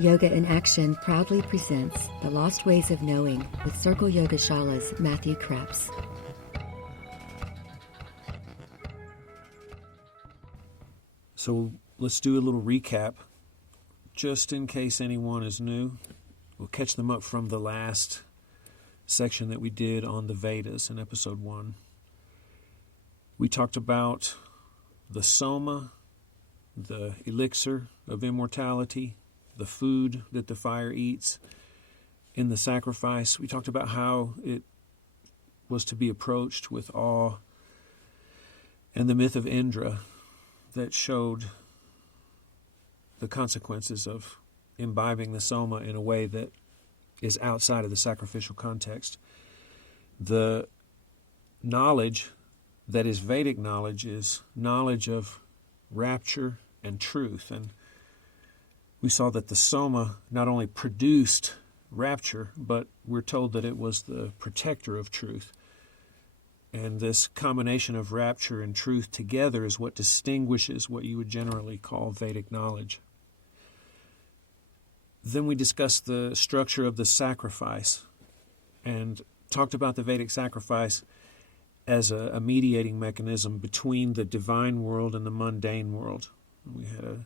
Yoga in Action proudly presents The Lost Ways of Knowing with Circle Yoga Shala's Matthew Krebs. So let's do a little recap, just in case anyone is new. We'll catch them up from the last section that we did on the Vedas in episode 1. We talked about the soma, the elixir of immortality, the food that the fire eats in the sacrifice. We talked about how it was to be approached with awe, and the myth of Indra that showed the consequences of imbibing the soma in a way that is outside of the sacrificial context. The knowledge that is Vedic knowledge is knowledge of rapture and truth. And we saw that the soma not only produced rapture, but we're told that it was the protector of truth. And this combination of rapture and truth together is what distinguishes what you would generally call Vedic knowledge. Then we discussed the structure of the sacrifice and talked about the Vedic sacrifice as a mediating mechanism between the divine world and the mundane world. We had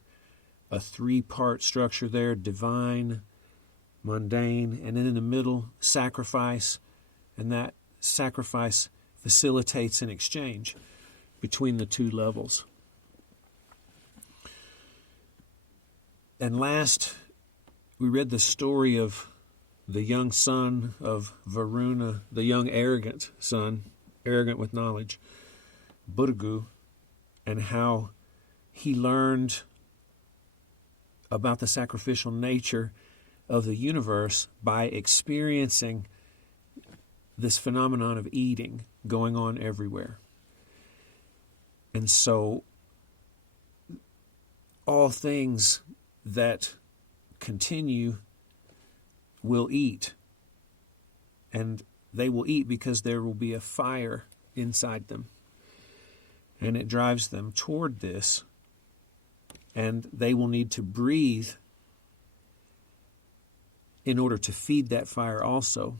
a three-part structure there: divine, mundane, and then in the middle, sacrifice. And that sacrifice facilitates an exchange between the two levels. And last, we read the story of the young son of Varuna, the young arrogant son, arrogant with knowledge, Buddhagu, and how he learned about the sacrificial nature of the universe by experiencing this phenomenon of eating going on everywhere. And so all things that continue will eat, and they will eat because there will be a fire inside them, and it drives them toward this, and they will need to breathe in order to feed that fire also.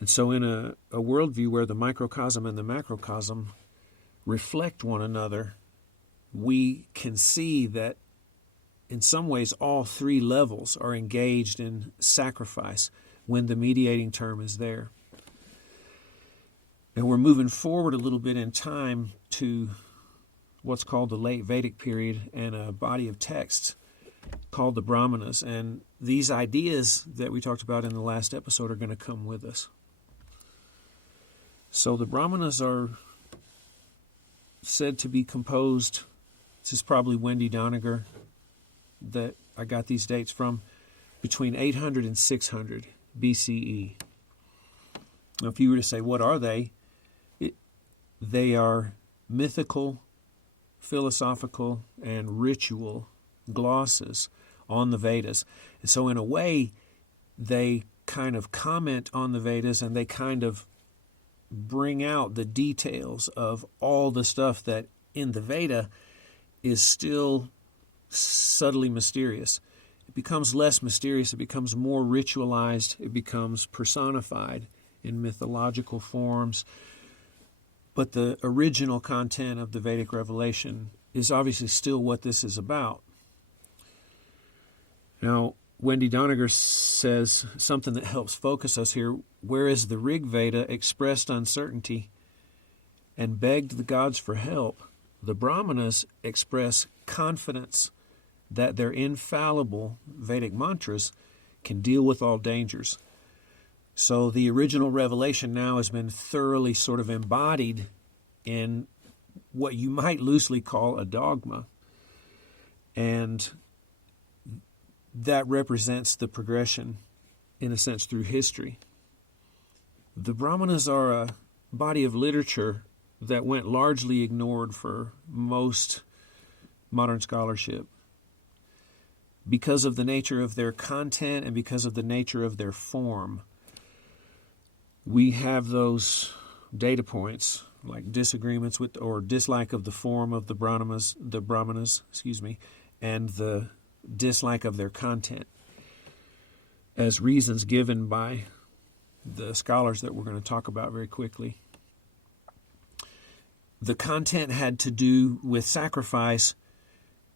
And so in a worldview where the microcosm and the macrocosm reflect one another, we can see that in some ways all three levels are engaged in sacrifice when the mediating term is there. And we're moving forward a little bit in time to what's called the late Vedic period and a body of texts called the Brahmanas. And these ideas that we talked about in the last episode are going to come with us. So the Brahmanas are said to be composed, this is probably Wendy Doniger that I got these dates from, between 800 and 600 BCE. Now, if you were to say, what are they? They are mythical, philosophical, and ritual glosses on the Vedas. And so in a way, they kind of comment on the Vedas, and they kind of bring out the details of all the stuff that in the Veda is still subtly mysterious. It becomes less mysterious, it becomes more ritualized, it becomes personified in mythological forms. But the original content of the Vedic revelation is obviously still what this is about. Now, Wendy Doniger says something that helps focus us here. Whereas the Rig Veda expressed uncertainty and begged the gods for help, the Brahmanas express confidence that their infallible Vedic mantras can deal with all dangers. So the original revelation now has been thoroughly sort of embodied in what you might loosely call a dogma. And that represents the progression, in a sense, through history. The Brahmanas are a body of literature that went largely ignored for most modern scholarship because of the nature of their content and because of the nature of their form. We have those data points, like disagreements with or dislike of the form of the Brahmanas, and the dislike of their content as reasons given by the scholars that we're going to talk about very quickly. The content had to do with sacrifice,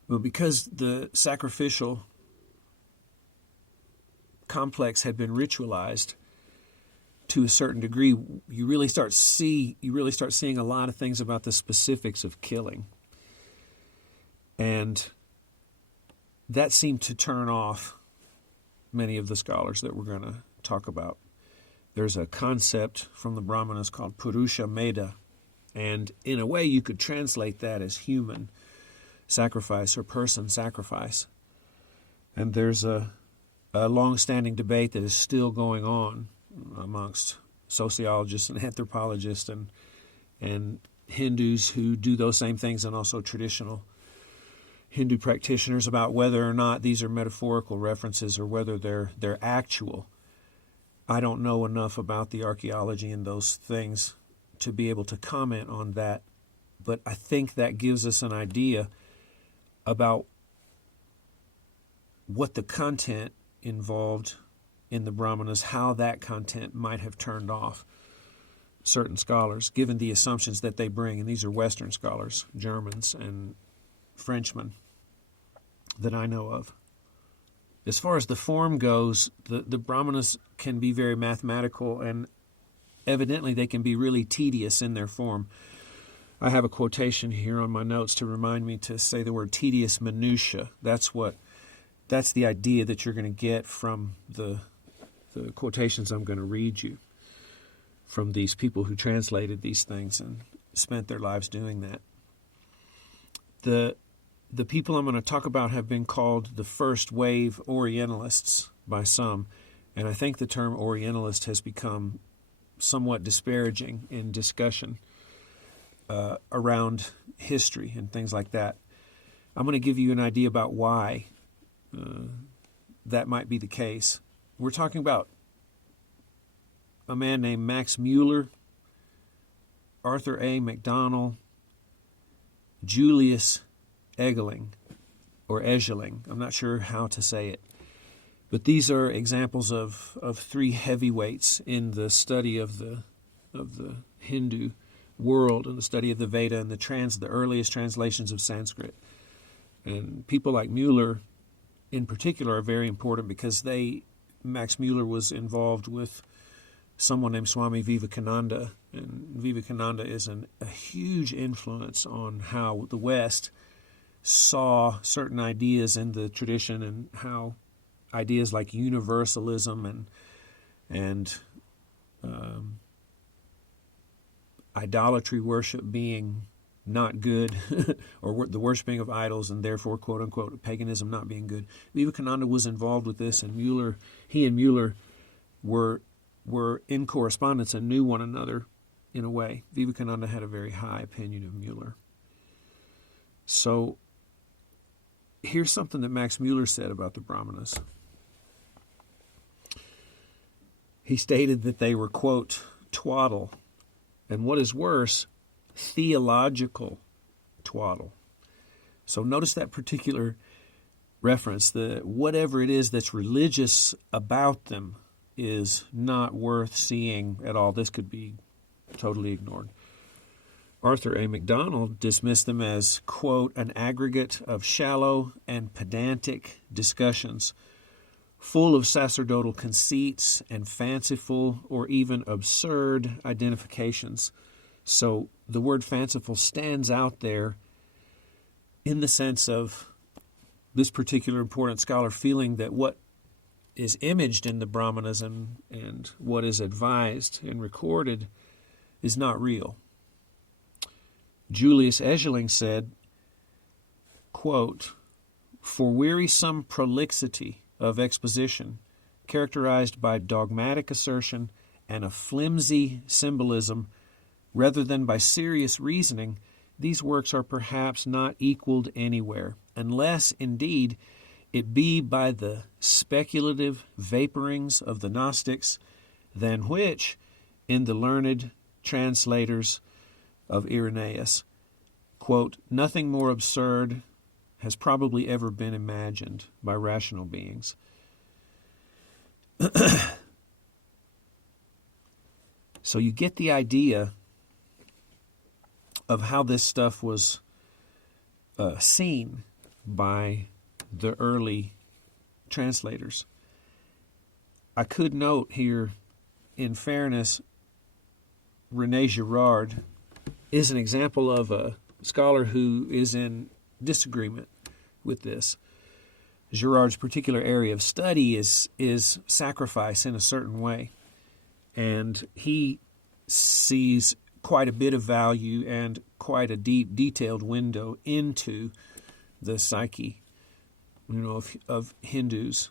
but because the sacrificial complex had been ritualized to a certain degree, you really start seeing a lot of things about the specifics of killing. And that seemed to turn off many of the scholars that we're going to talk about. There's a concept from the Brahmanas called Purusha Meda, and in a way you could translate that as human sacrifice or person sacrifice. And there's a long-standing debate that is still going on amongst sociologists and anthropologists and Hindus who do those same things, and also traditional Hindu practitioners, about whether or not these are metaphorical references or whether they're actual. I don't know enough about the archaeology and those things to be able to comment on that, but I think that gives us an idea about what the content involved in the Brahmanas, how that content might have turned off certain scholars, given the assumptions that they bring. And these are Western scholars, Germans and Frenchmen that I know of. As far as the form goes, the Brahmanas can be very mathematical, and evidently they can be really tedious in their form. I have a quotation here on my notes to remind me to say the word tedious minutia. That's the idea that you're going to get from the quotations I'm going to read you from these people who translated these things and spent their lives doing that. The people I'm going to talk about have been called the first wave Orientalists by some, and I think the term Orientalist has become somewhat disparaging in discussion around history and things like that. I'm going to give you an idea about why that might be the case. We're talking about a man named Max Mueller, Arthur A. MacDonald, Julius Egeling, or Egeling. I'm not sure how to say it. But these are examples of three heavyweights in the study of the Hindu world and the study of the Veda and the earliest translations of Sanskrit. And people like Mueller in particular are very important because Max Mueller was involved with someone named Swami Vivekananda, and Vivekananda is a huge influence on how the West saw certain ideas in the tradition, and how ideas like universalism and idolatry worship being not good, or the worshiping of idols, and therefore, quote unquote, paganism not being good. Vivekananda was involved with this, and he and Mueller were in correspondence and knew one another in a way. Vivekananda had a very high opinion of Mueller. So here's something that Max Mueller said about the Brahmanas. He stated that they were, quote, twaddle, and what is worse, theological twaddle. So notice that particular reference, whatever it is that's religious about them is not worth seeing at all. This could be totally ignored. Arthur A. MacDonald dismissed them as, quote, an aggregate of shallow and pedantic discussions, full of sacerdotal conceits and fanciful or even absurd identifications. So the word fanciful stands out there in the sense of this particular important scholar feeling that what is imaged in the Brahmanas and what is advised and recorded is not real. Julius Egeling said, quote, for wearisome prolixity of exposition, characterized by dogmatic assertion and a flimsy symbolism, rather than by serious reasoning, these works are perhaps not equaled anywhere, unless, indeed, it be by the speculative vaporings of the Gnostics, than which, in the learned translators of Irenaeus, quote, nothing more absurd has probably ever been imagined by rational beings. So you get the idea of how this stuff was seen by the early translators. I could note here, in fairness, René Girard is an example of a scholar who is in disagreement with this. Girard's particular area of study is sacrifice in a certain way, and he sees quite a bit of value and quite a deep, detailed window into the psyche, of Hindus,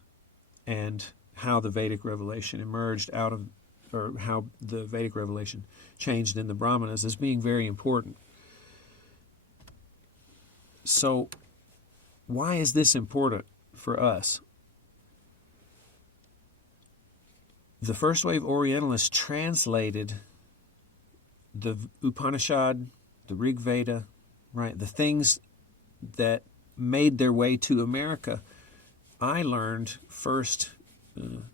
and how the Vedic revelation emerged out of, or how the Vedic revelation changed in the Brahmanas as being very important. So, why is this important for us? The first wave Orientalists translated the Upanishad, the Rig Veda, right? The things that made their way to America. I learned first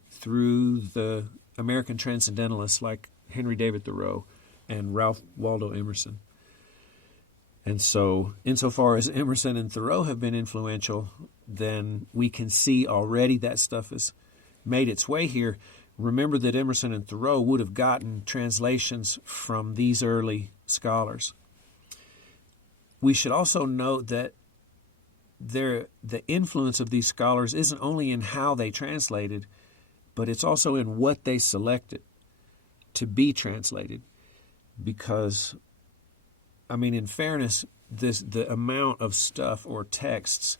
through the American transcendentalists like Henry David Thoreau and Ralph Waldo Emerson. And so, insofar as Emerson and Thoreau have been influential, then we can see already that stuff has made its way here. Remember that Emerson and Thoreau would have gotten translations from these early scholars. We should also note that the influence of these scholars isn't only in how they translated, but it's also in what they selected to be translated. Because, in fairness, the amount of stuff or texts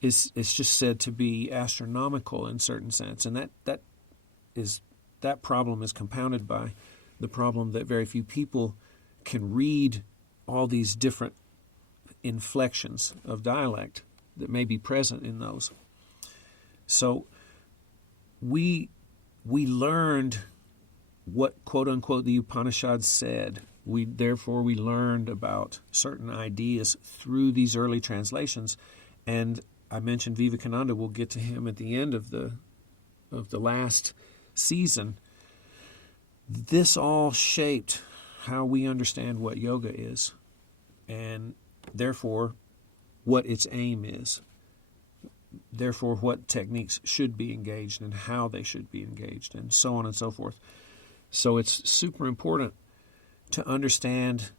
is just said to be astronomical in certain sense, and that problem is compounded by the problem that very few people can read all these different inflections of dialect that may be present in those. So we learned what, quote unquote, the Upanishads said. Therefore we learned about certain ideas through these early translations. And I mentioned Vivekananda. We'll get to him at the end of the last season. This all shaped how we understand what yoga is, and therefore what its aim is. Therefore what techniques should be engaged and how they should be engaged, and so on and so forth. So it's super important to understand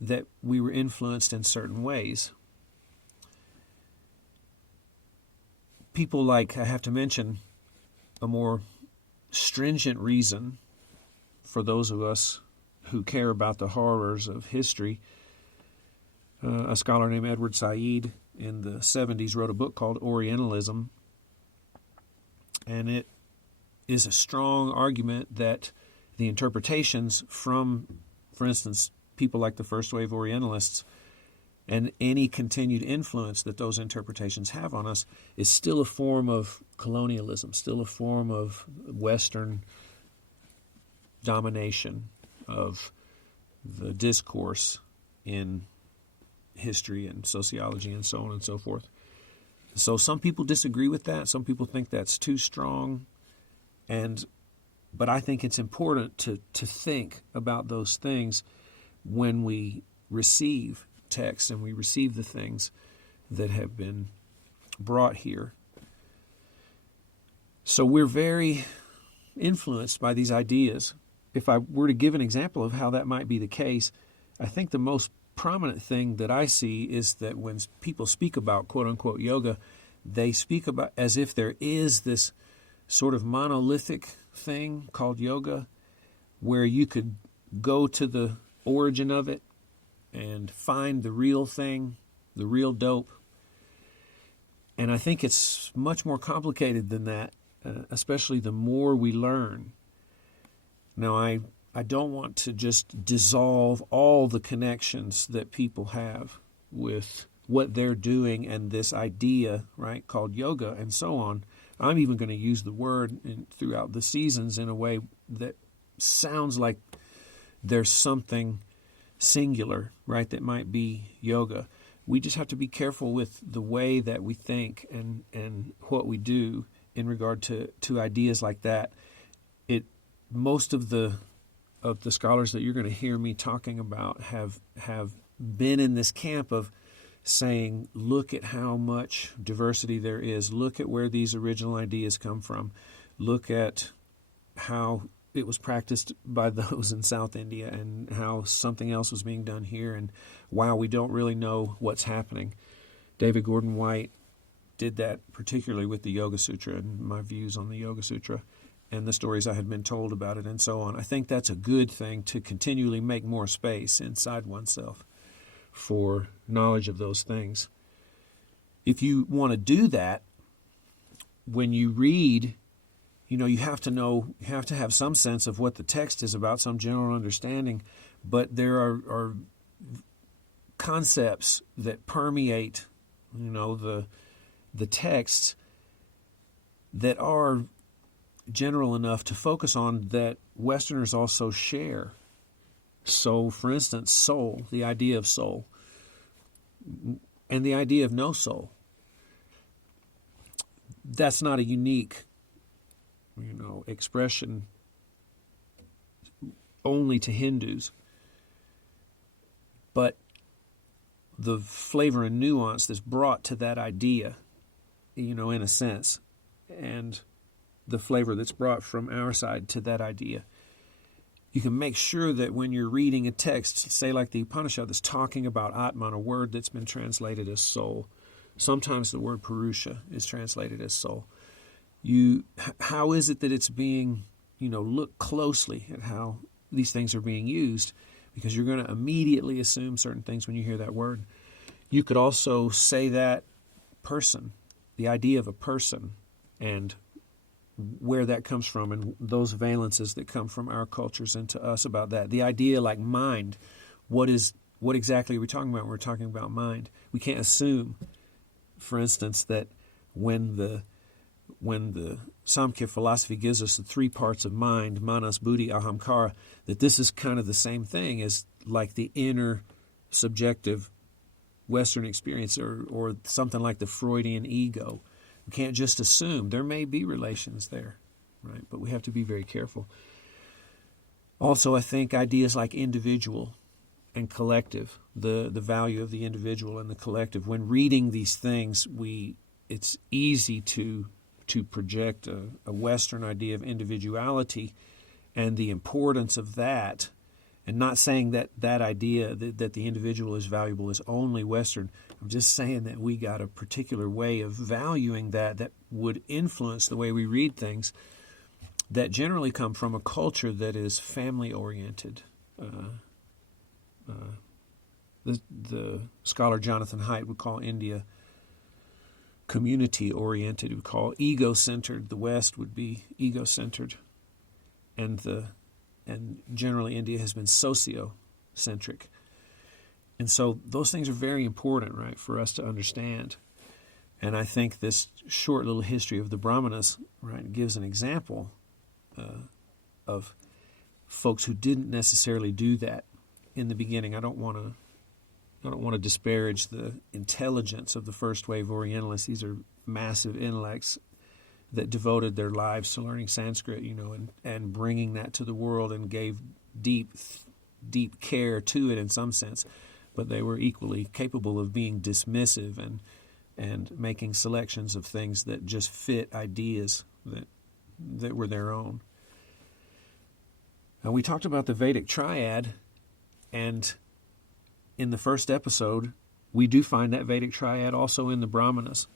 that we were influenced in certain ways. People like, I have to mention, a more stringent reason for those of us who care about the horrors of history. A scholar named Edward Said in the 70s wrote a book called Orientalism, and it is a strong argument that the interpretations from, for instance, people like the first wave Orientalists, and any continued influence that those interpretations have on us is still a form of colonialism, still a form of Western domination of the discourse in history and sociology and so on and so forth. So some people disagree with that. Some people think that's too strong. But I think it's important to think about those things when we receive text and we receive the things that have been brought here. So we're very influenced by these ideas. If I were to give an example of how that might be the case, I think the most prominent thing that I see is that when people speak about quote-unquote yoga, they speak about as if there is this sort of monolithic thing called yoga where you could go to the origin of it and find the real thing, the real dope. And I think it's much more complicated than that, especially the more we learn. Now, I don't want to just dissolve all the connections that people have with what they're doing and this idea, right, called yoga and so on. I'm even going to use the word throughout the seasons in a way that sounds like there's something singular, right, that might be yoga. we just have to be careful with the way that we think and what we do in regard to ideas like that. Most of the scholars that you're going to hear me talking about have been in this camp of saying, look at how much diversity there is. Look at where these original ideas come from. Look at how it was practiced by those in South India and how something else was being done here. And wow, we don't really know what's happening. David Gordon White did that particularly with the Yoga Sutra and my views on the Yoga Sutra and the stories I had been told about it and so on. I think that's a good thing, to continually make more space inside oneself for knowledge of those things. If you want to do that, when you read, you have to have some sense of what the text is about, some general understanding, but there are concepts that permeate, the text that are general enough to focus on that Westerners also share. So, for instance, soul, the idea of soul, and the idea of no soul. That's not a unique, expression only to Hindus. But the flavor and nuance that's brought to that idea, in a sense, and the flavor that's brought from our side to that idea, you can make sure that when you're reading a text, say like the Upanishad, that's talking about Atman, a word that's been translated as soul. Sometimes the word Purusha is translated as soul. How is it that it's being, look closely at how these things are being used, because you're going to immediately assume certain things when you hear that word. You could also say that person, the idea of a person, and where that comes from, and those valences that come from our cultures into us about that. The idea like mind, what exactly are we talking about when we're talking about mind? We can't assume, for instance, that when the Samkhya philosophy gives us the three parts of mind, manas, buddhi, ahamkara, that this is kind of the same thing as like the inner subjective Western experience or something like the Freudian ego. We can't just assume. There may be relations there, right? But we have to be very careful. Also, I think ideas like individual and collective, the value of the individual and the collective. When reading these things, it's easy to project a Western idea of individuality and the importance of that, and not saying that idea that the individual is valuable is only Western. I'm just saying that we got a particular way of valuing that would influence the way we read things that generally come from a culture that is family-oriented. The scholar Jonathan Haidt would call India community-oriented. He would call ego-centered. The West would be ego-centered. And generally India has been socio-centric. And so those things are very important, right, for us to understand. And I think this short little history of the Brahmanas, right, gives an example of folks who didn't necessarily do that in the beginning. I don't want to disparage the intelligence of the first wave Orientalists. These are massive intellects that devoted their lives to learning Sanskrit, and bringing that to the world, and gave deep care to it in some sense. But they were equally capable of being dismissive and making selections of things that just fit ideas that were their own. And we talked about the Vedic triad, and in the first episode, we do find that Vedic triad also in the Brahmanas.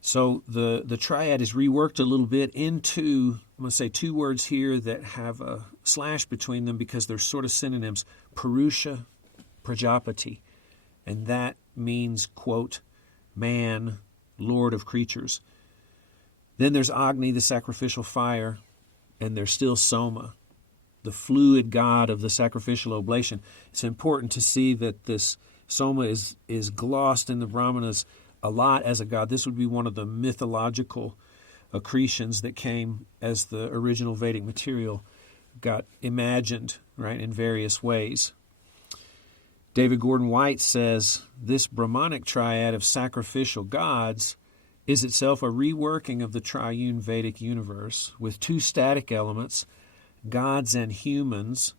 So the triad is reworked a little bit into, I'm going to say two words here that have a slash between them because they're sort of synonyms, Purusha, Prajapati. And that means, quote, man, lord of creatures. Then there's Agni, the sacrificial fire, and there's still Soma, the fluid god of the sacrificial oblation. It's important to see that this Soma is glossed in the Brahmanas a lot as a god. This would be one of the mythological accretions that came as the original Vedic material got imagined, right, in various ways. David Gordon White says, this Brahmanic triad of sacrificial gods is itself a reworking of the triune Vedic universe with two static elements, gods and humans,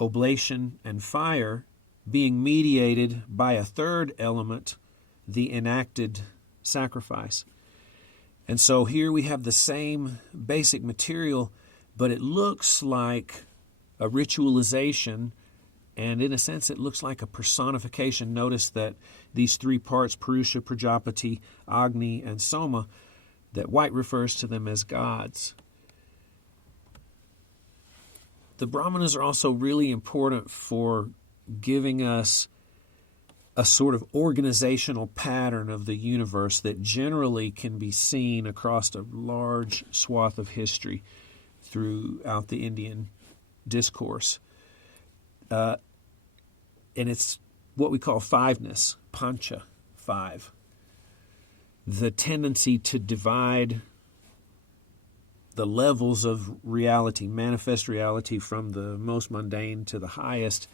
oblation and fire, being mediated by a third element, the enacted sacrifice. And so here we have the same basic material, but it looks like a ritualization, and in a sense it looks like a personification. Notice that these three parts, Purusha, Prajapati, Agni, and Soma, that White refers to them as gods. The Brahmanas are also really important for giving us a sort of organizational pattern of the universe that generally can be seen across a large swath of history throughout the Indian discourse. And it's what we call fiveness, pancha, five. The tendency to divide the levels of reality, manifest reality, from the most mundane to the highest,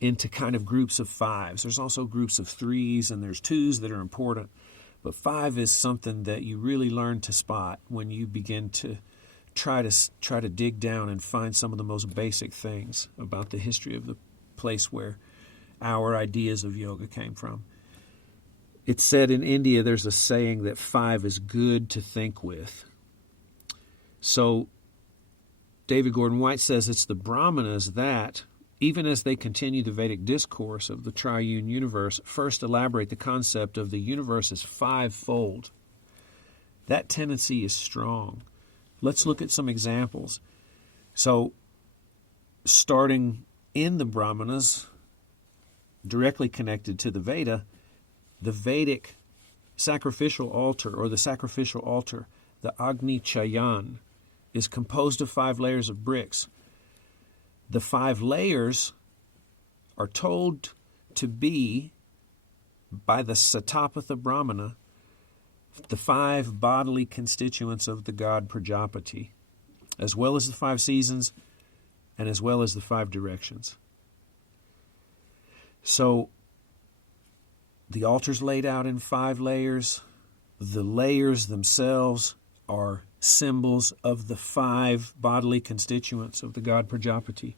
into kind of groups of fives. There's also groups of threes, and there's twos that are important. But five is something that you really learn to spot when you begin to try to dig down and find some of the most basic things about the history of the place where our ideas of yoga came from. It's said in India, there's a saying that five is good to think with. So David Gordon White says it's the Brahmanas that, even as they continue the Vedic discourse of the triune universe, first elaborate the concept of the universe as fivefold. That tendency is strong. Let's look at some examples. So, starting in the Brahmanas, directly connected to the Veda, the Vedic sacrificial altar, or the sacrificial altar, the Agni Chayan, is composed of 5 layers of bricks. The 5 layers are told to be, by the Satapatha Brahmana, the 5 bodily constituents of the god Prajapati, as well as the 5 seasons and as well as the 5 directions. So the altar's laid out in 5 layers. The layers themselves are symbols of the 5 bodily constituents of the god Prajapati.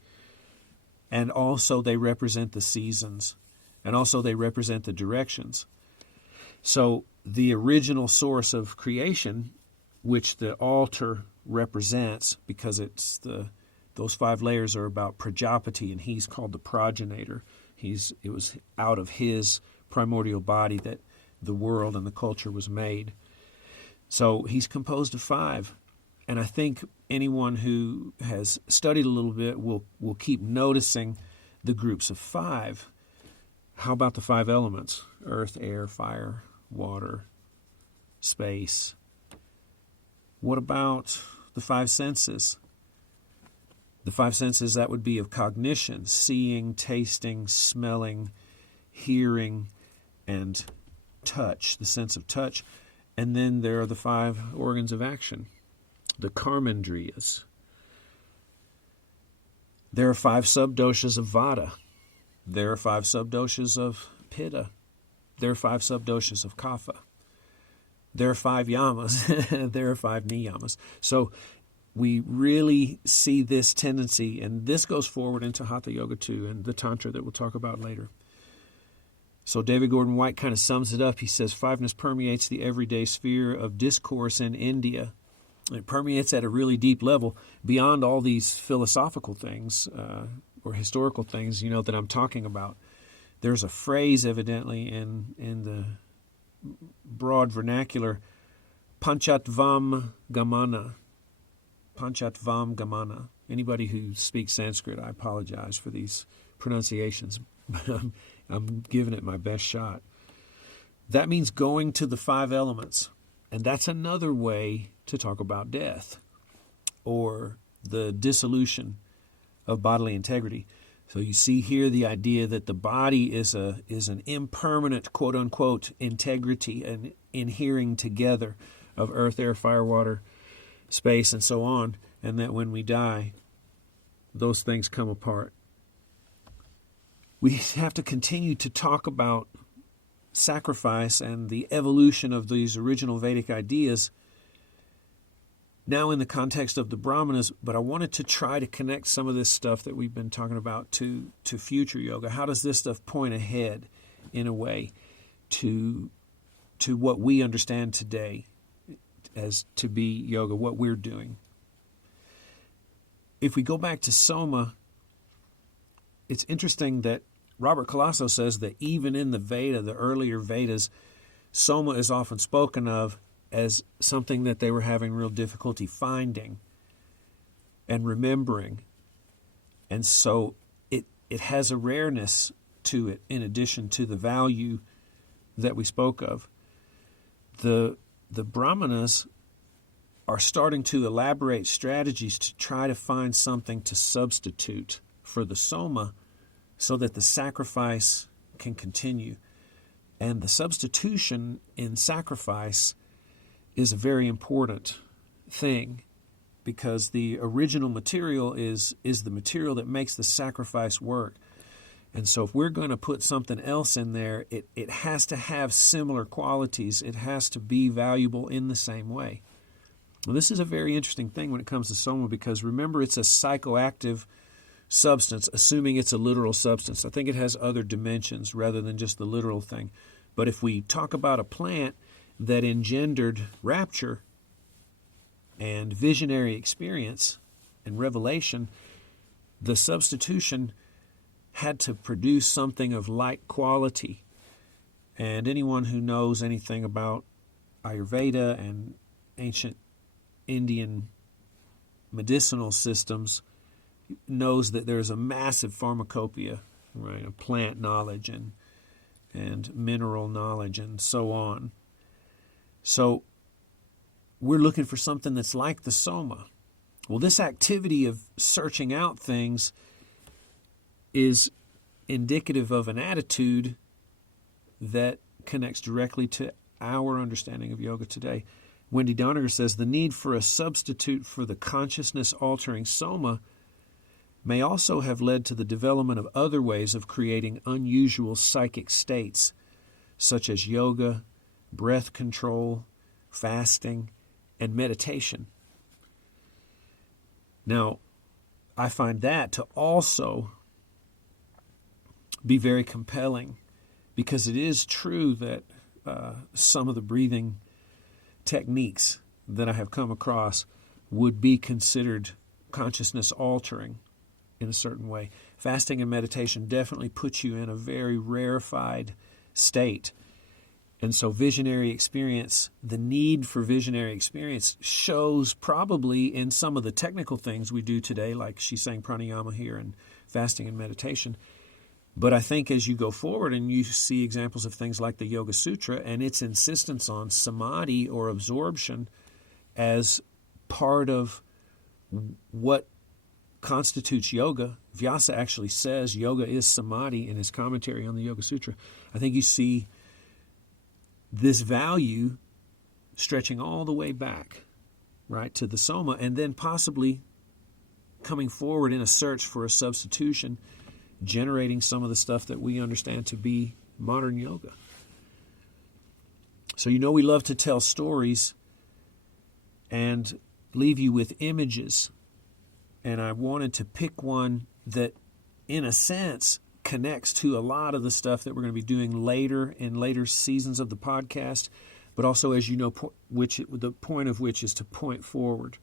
And also they represent the seasons. And also they represent the directions. So the original source of creation, which the altar represents, because those 5 layers are about Prajapati, and he's called the progenitor. It was out of his primordial body that the world and the culture was made. So he's composed of 5. And I think anyone who has studied a little bit will keep noticing the groups of 5. How about the 5 elements? Earth, air, fire, water, space. What about the 5 senses? The 5 senses, that would be of cognition, seeing, tasting, smelling, hearing, and touch, the sense of touch. And then there are the 5 organs of action, the karmendriyas. There are 5 subdoshas of vata. There are 5 subdoshas of pitta. There are 5 subdoshas of kapha. There are 5 yamas. There are 5 niyamas. So we really see this tendency, and this goes forward into Hatha Yoga too, and the Tantra that we'll talk about later. So David Gordon White kind of sums it up. He says, fiveness permeates the everyday sphere of discourse in India. It permeates at a really deep level beyond all these philosophical things or historical things, that I'm talking about. There's a phrase, evidently, in the broad vernacular, Panchatvam Gamana. Panchatvam Gamana. Anybody who speaks Sanskrit, I apologize for these pronunciations, but I'm giving it my best shot. That means going to the 5 elements. And that's another way to talk about death or the dissolution of bodily integrity. So you see here the idea that the body is an impermanent, quote-unquote, integrity, an inhering together of earth, air, fire, water, space, and so on, and that when we die, those things come apart. we have to continue to talk about sacrifice and the evolution of these original Vedic ideas now in the context of the Brahmanas, but I wanted to try to connect some of this stuff that we've been talking about to future yoga. How does this stuff point ahead in a way to what we understand today as to be yoga, what we're doing? If we go back to Soma, it's interesting that Robert Colasso says that even in the Veda, the earlier Vedas, Soma is often spoken of as something that they were having real difficulty finding and remembering. And so it has a rareness to it in addition to the value that we spoke of. The Brahmanas are starting to elaborate strategies to try to find something to substitute for the Soma so that the sacrifice can continue. And the substitution in sacrifice is a very important thing because the original material is the material that makes the sacrifice work. And so if we're going to put something else in there, it has to have similar qualities. It has to be valuable in the same way. Well, this is a very interesting thing when it comes to Soma because remember, it's a psychoactive substance, assuming it's a literal substance. I think it has other dimensions rather than just the literal thing. But if we talk about a plant that engendered rapture and visionary experience and revelation, the substitution had to produce something of like quality. And anyone who knows anything about Ayurveda and ancient Indian medicinal systems knows that there's a massive pharmacopoeia, right, of plant knowledge and mineral knowledge and so on. So we're looking for something that's like the Soma. Well, this activity of searching out things is indicative of an attitude that connects directly to our understanding of yoga today. Wendy Doniger says, the need for a substitute for the consciousness-altering Soma may also have led to the development of other ways of creating unusual psychic states, such as yoga, breath control, fasting, and meditation. Now, I find that to also be very compelling because it is true that some of the breathing techniques that I have come across would be considered consciousness altering in a certain way. Fasting and meditation definitely puts you in a very rarefied state. And so visionary experience, the need for visionary experience shows probably in some of the technical things we do today, like she's saying pranayama here and fasting and meditation. But I think as you go forward and you see examples of things like the Yoga Sutra and its insistence on samadhi or absorption as part of what constitutes yoga, Vyasa actually says yoga is samadhi in his commentary on the Yoga Sutra. I think you see this value stretching all the way back, right, to the Soma, and then possibly coming forward in a search for a substitution, generating some of the stuff that we understand to be modern yoga. So we love to tell stories and leave you with images. And I wanted to pick one that, in a sense, connects to a lot of the stuff that we're going to be doing later in later seasons of the podcast, but also, as you know, the point of which is to point forward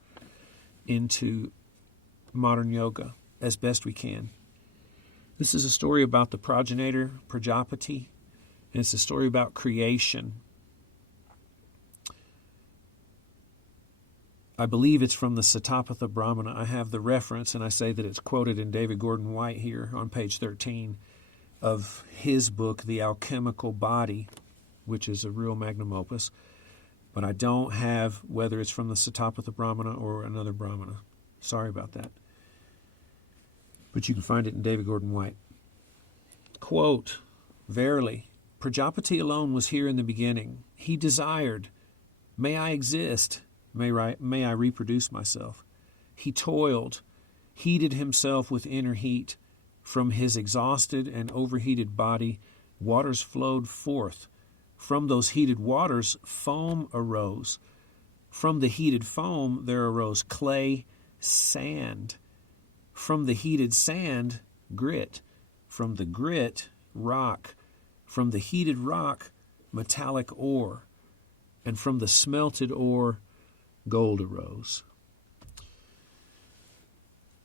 into modern yoga as best we can. This is a story about the progenitor, Prajapati, and it's a story about creation. I believe it's from the Satapatha Brahmana. I have the reference, and I say that it's quoted in David Gordon White here on page 13 of his book, The Alchemical Body, which is a real magnum opus. But I don't have whether it's from the Satapatha Brahmana or another Brahmana. Sorry about that. But you can find it in David Gordon White. Quote, "Verily, Prajapati alone was here in the beginning. He desired, may I exist, may I reproduce myself. He toiled, heated himself with inner heat, From his exhausted and overheated body, waters flowed forth. From those heated waters, foam arose. From the heated foam, there arose clay, sand. From the heated sand, grit. From the grit, rock. From the heated rock, metallic ore. And from the smelted ore, gold arose.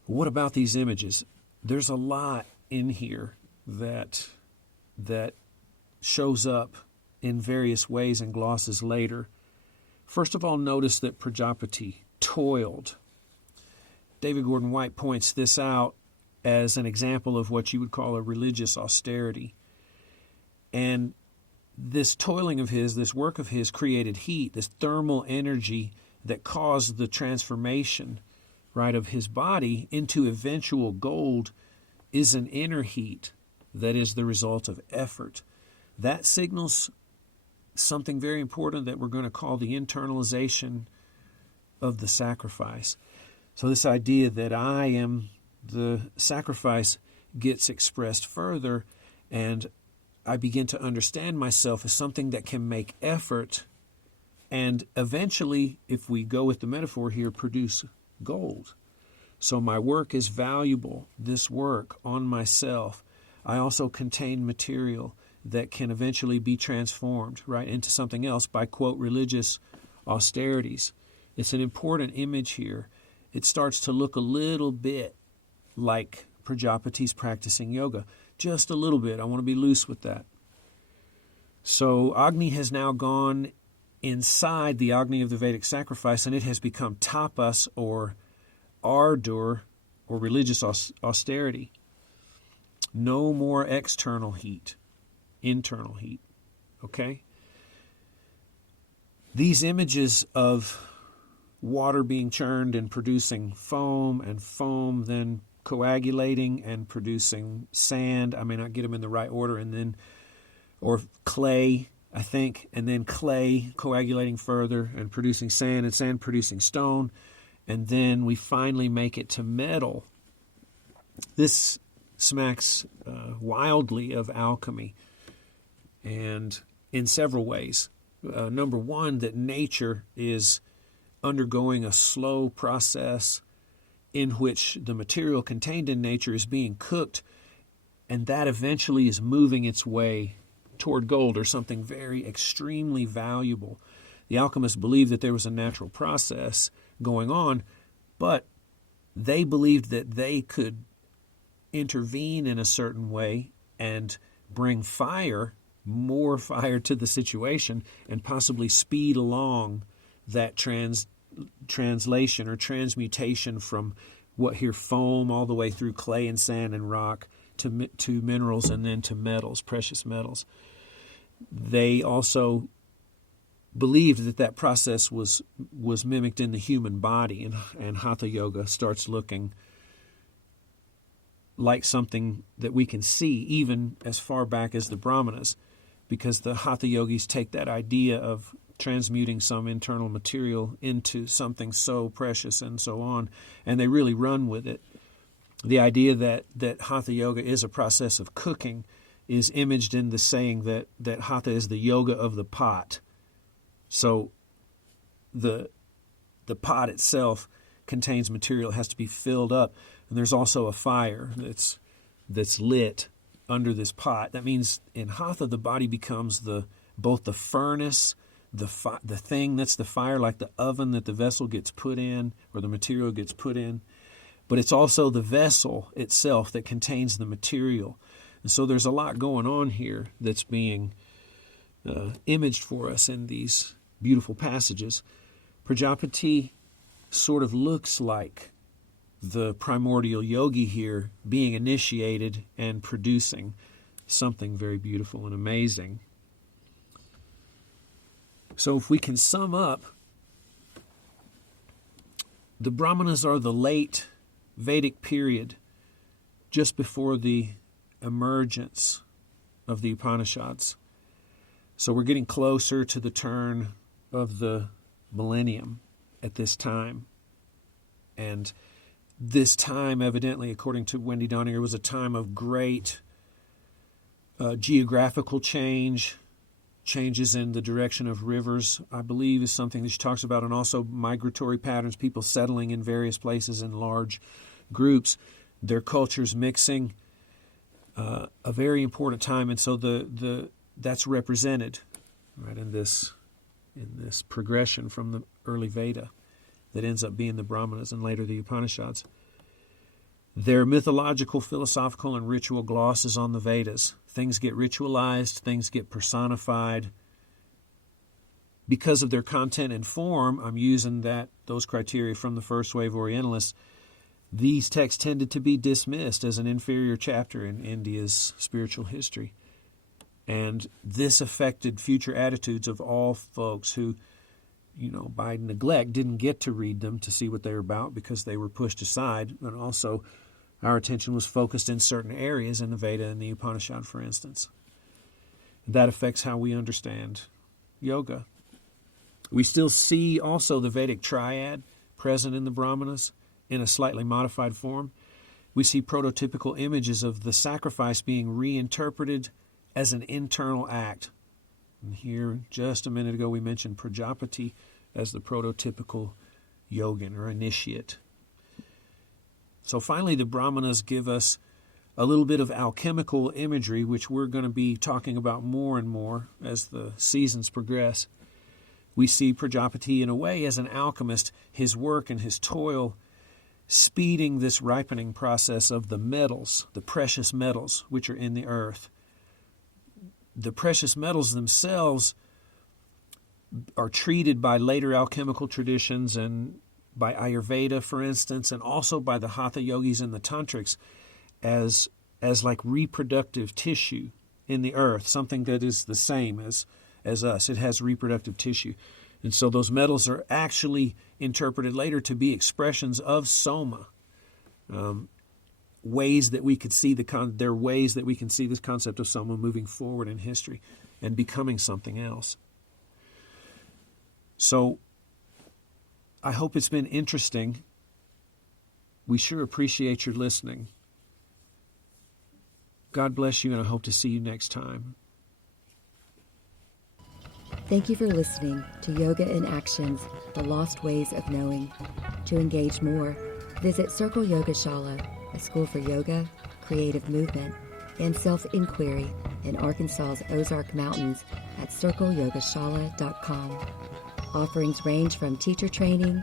What about these images? There's a lot in here that shows up in various ways and glosses later. First of all, notice that Prajapati toiled. David Gordon White points this out as an example of what you would call a religious austerity. And this toiling of his, this work of his, created heat, this thermal energy that caused the transformation, right, of his body into eventual gold is an inner heat that is the result of effort. That signals something very important that we're going to call the internalization of the sacrifice. So this idea that I am the sacrifice gets expressed further, and I begin to understand myself as something that can make effort and eventually, if we go with the metaphor here, produce gold. So my work is valuable, this work on myself. I also contain material that can eventually be transformed, right, into something else by, quote, religious austerities. It's an important image here. It starts to look a little bit like Prajapati's practicing yoga. Just a little bit. I want to be loose with that. So Agni has now gone inside the Agni of the Vedic sacrifice, and it has become tapas, or ardor, or religious austerity. No more external heat, internal heat. Okay? These images of water being churned and producing foam, and foam then coagulating and producing sand. I may not get them in the right order, and then, or clay, I think, and then clay coagulating further and producing sand, and sand producing stone, and then we finally make it to metal. This smacks wildly of alchemy, and in several ways. Number one, that nature is undergoing a slow process in which the material contained in nature is being cooked, and that eventually is moving its way toward gold, or something very extremely valuable. The alchemists believed that there was a natural process going on, but they believed that they could intervene in a certain way and bring fire, more fire to the situation, and possibly speed along that translation or transmutation from what here foam all the way through clay and sand and rock to minerals, and then to metals, precious metals. They also believed that that process was mimicked in the human body, and Hatha Yoga starts looking like something that we can see even as far back as the Brahmanas, because the Hatha Yogis take that idea of transmuting some internal material into something so precious and so on, and they really run with it. The idea that Hatha Yoga is a process of cooking is imaged in the saying that Hatha is the yoga of the pot. So the pot itself contains material, it has to be filled up, and there's also a fire that's lit under this pot. That means in Hatha the body becomes both the furnace, the thing that's the fire, like the oven that the vessel gets put in, or the material gets put in, but it's also the vessel itself that contains the material. And so there's a lot going on here that's being imaged for us in these beautiful passages. Prajapati sort of looks like the primordial yogi here, being initiated and producing something very beautiful and amazing. So if we can sum up, the Brahmanas are the late Vedic period, just before the emergence of the Upanishads. So we're getting closer to the turn of the millennium at this time. And This time, evidently, according to Wendy Doninger, was a time of great geographical changes in the direction of rivers, I believe, is something that she talks about, and also migratory patterns, people settling in various places in large groups, their cultures mixing, a very important time. And so that's represented right in this progression from the early Veda that ends up being the Brahmanas and later the Upanishads. Their mythological, philosophical, and ritual glosses on the Vedas. Things get ritualized, things get personified. Because of their content and form, I'm using those criteria from the first wave Orientalists, these texts tended to be dismissed as an inferior chapter in India's spiritual history. And this affected future attitudes of all folks who, by neglect, didn't get to read them to see what they were about because they were pushed aside. And also, our attention was focused in certain areas in the Veda and the Upanishad, for instance. That affects how we understand yoga. We still see also the Vedic triad present in the Brahmanas in a slightly modified form. We see prototypical images of the sacrifice being reinterpreted as an internal act. And here, just a minute ago, we mentioned Prajapati as the prototypical yogin or initiate. So finally, the Brahmanas give us a little bit of alchemical imagery, which we're going to be talking about more and more as the seasons progress. We see Prajapati in a way as an alchemist, his work and his toil speeding this ripening process of the metals, the precious metals which are in the earth. The precious metals themselves are treated by later alchemical traditions and by Ayurveda, for instance, and also by the Hatha yogis and the tantrics as like reproductive tissue in the earth, something that is the same as us. It has reproductive tissue. And so those metals are actually interpreted later to be expressions of soma, ways that we could see there are ways that we can see this concept of soma moving forward in history and becoming something else. So I hope it's been interesting. We sure appreciate your listening. God bless you, and I hope to see you next time. Thank you for listening to Yoga in Actions, The Lost Ways of Knowing. To engage more, visit Circle Yogashala, a school for yoga, creative movement, and self-inquiry in Arkansas's Ozark Mountains at circleyogashala.com. Offerings range from teacher training,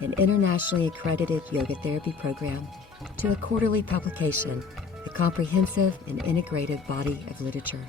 an internationally accredited yoga therapy program, to a quarterly publication, a comprehensive and integrative body of literature.